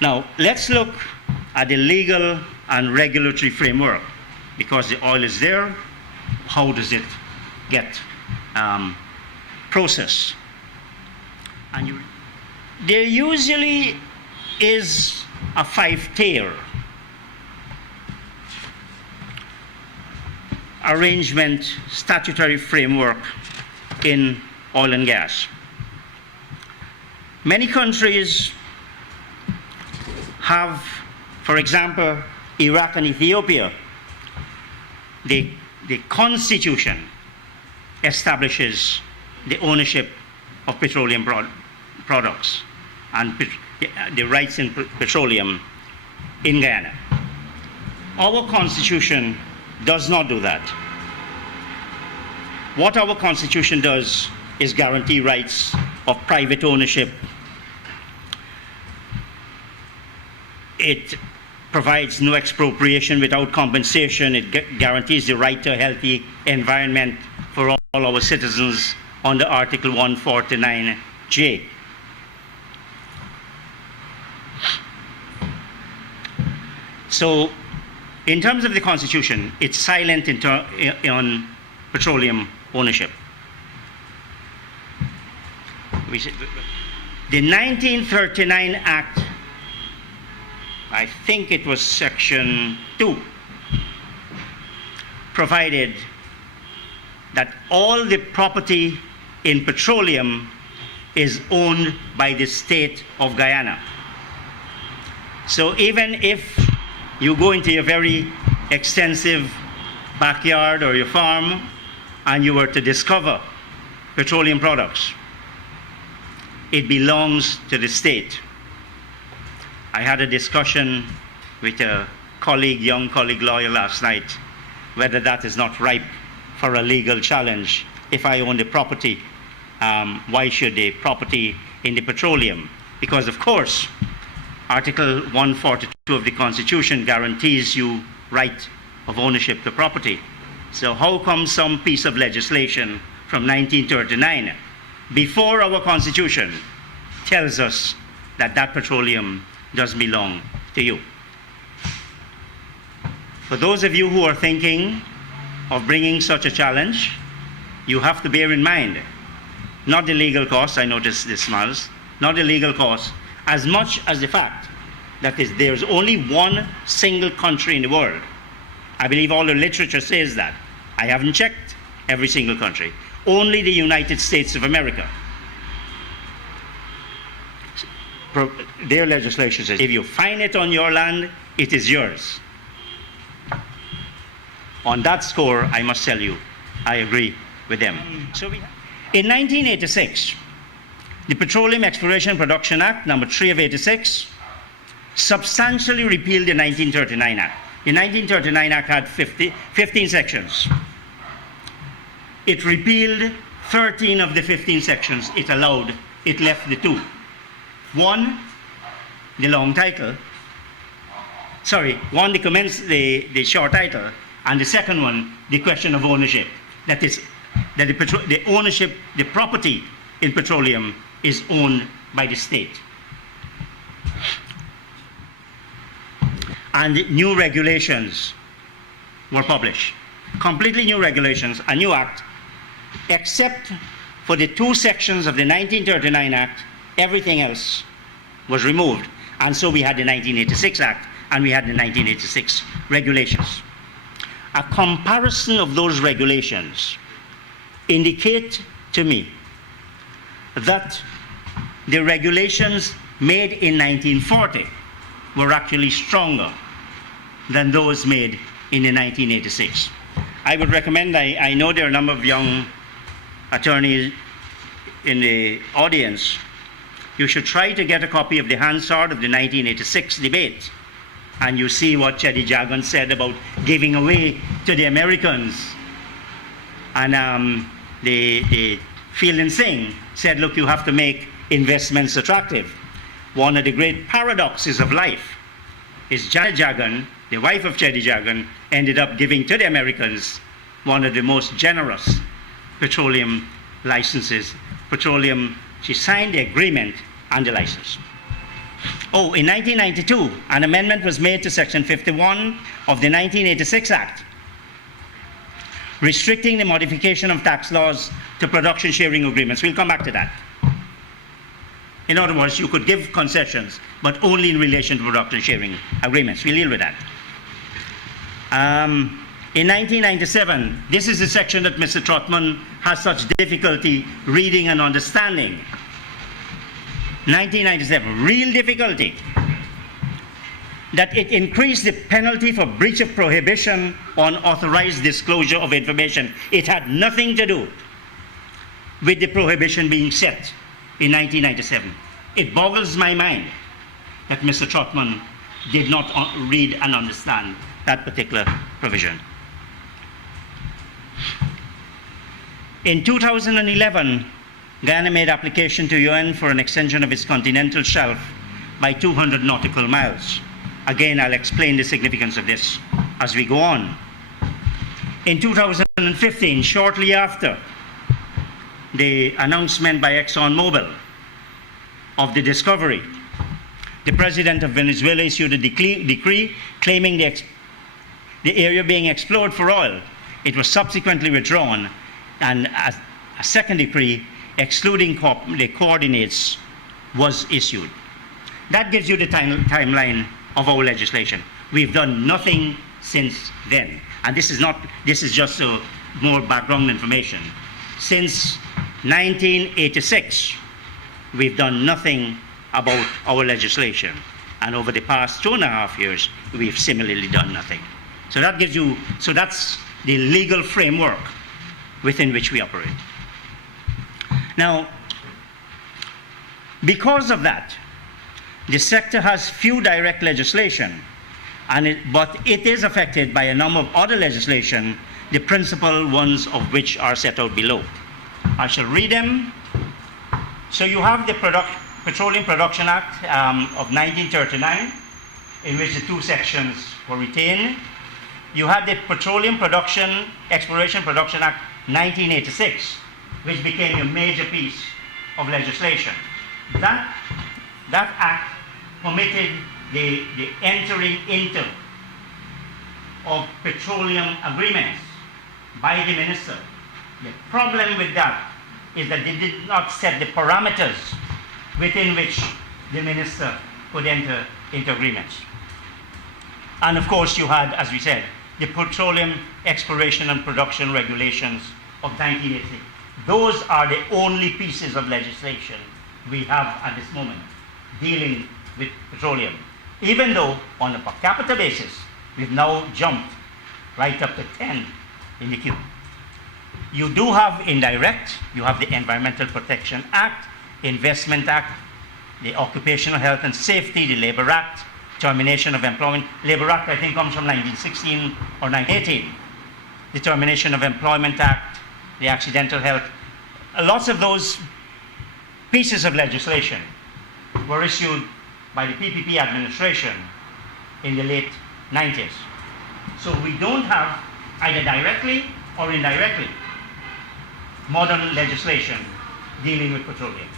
Now, let's look at the legal and regulatory framework. Because the oil is there, how does it get processed? And there usually is a 5-tier arrangement, statutory framework in oil and gas. Many countries have, for example, Iraq and Ethiopia, the Constitution establishes the ownership of petroleum products and the rights in petroleum in Guyana. Our Constitution does not do that. What our Constitution does is guarantee rights of private ownership. It provides no expropriation without compensation. It guarantees the right to a healthy environment for all our citizens under Article 149J. So, in terms of the Constitution, it's silent on petroleum ownership. The 1939 Act, I think it was Section 2, provided that all the property in petroleum is owned by the state of Guyana. So even if you go into your very extensive backyard or your farm and you were to discover petroleum products, it belongs to the state. I had a discussion with a colleague, young colleague lawyer last night, whether that is not ripe for a legal challenge. If I own the property, why should the property in the petroleum? Because of course, Article 142 of the Constitution guarantees you right of ownership to property. So how come some piece of legislation from 1939, before our Constitution, tells us that that petroleum does belong to you? For those of you who are thinking of bringing such a challenge, you have to bear in mind, not the legal costs, I notice this smiles, not the legal costs, as much as the fact that there's only one single country in the world. I believe all the literature says that. I haven't checked every single country. Only the United States of America. Their legislation says, if you find it on your land, it is yours. On that score, I must tell you, I agree with them. So in 1986, the Petroleum Exploration and Production Act, number 3 of 86, substantially repealed the 1939 Act. The 1939 Act had 15 sections. It repealed 13 of the 15 sections it allowed. It left the 2. One, the long title. One, the short title, and the second one, the question of ownership. That is, that the ownership, the property in petroleum is owned by the state. And new regulations were published. Completely new regulations, a new act, except for the 2 sections of the 1939 Act, everything else was removed. And so we had the 1986 Act and we had the 1986 regulations. A comparison of those regulations indicate to me that the regulations made in 1940 were actually stronger than those made in the 1986. I would recommend, I know there are a number of young attorneys in the audience, you should try to get a copy of the Hansard of the 1986 debate, and you see what Cheddi Jagan said about giving away to the Americans. And the Field and Singh said, look, you have to make investments attractive. One of the great paradoxes of life is Cheddi Jagan, the wife of Cheddi Jagan, ended up giving to the Americans one of the most generous petroleum licenses. She signed the agreement and the license. Oh, in 1992, an amendment was made to Section 51 of the 1986 Act, restricting the modification of tax laws to production sharing agreements. We'll come back to that. In other words, you could give concessions, but only in relation to production sharing agreements. We'll deal with that. In 1997, this is the section that Mr. Trotman has such difficulty reading and understanding. 1997, real difficulty. That it increased the penalty for breach of prohibition on authorized disclosure of information. It had nothing to do with the prohibition being set in 1997. It boggles my mind that Mr. Trotman did not read and understand that particular provision. In 2011, Guyana made application to UN for an extension of its continental shelf by 200 nautical miles. Again, I'll explain the significance of this as we go on. In 2015, shortly after the announcement by ExxonMobil of the discovery, the president of Venezuela issued a decree claiming the area being explored for oil. It was subsequently withdrawn, and a second decree excluding the coordinates was issued. That gives you the timeline of our legislation. We've done nothing since then. And this is just more background information. Since 1986, we've done nothing about our legislation. And over the past 2.5 years, we've similarly done nothing. So that's the legal framework within which we operate. Now, because of that, the sector has few direct legislation, but it is affected by a number of other legislation, the principal ones of which are set out below. I shall read them. So you have the Petroleum Production Act of 1939, in which the two sections were retained. You have the Petroleum Exploration Production Act 1986, which became a major piece of legislation. That act permitted the entering into of petroleum agreements by the minister. The problem with that is that they did not set the parameters within which the minister could enter into agreements. And of course you had, as we said, the Petroleum Exploration and Production Regulations of 1986. Those are the only pieces of legislation we have at this moment dealing with petroleum. Even though on a per capita basis, we've now jumped right up to 10 in the queue. You do have indirect, you have the Environmental Protection Act, Investment Act, the Occupational Health and Safety, the Labor Act, Termination of Employment. Labor Act, I think, comes from 1916 or 1918. The Termination of Employment Act, the Accidental Health. Lots of those pieces of legislation were issued by the PPP administration in the late 90s. So we don't have, either directly or indirectly, modern legislation dealing with petroleum.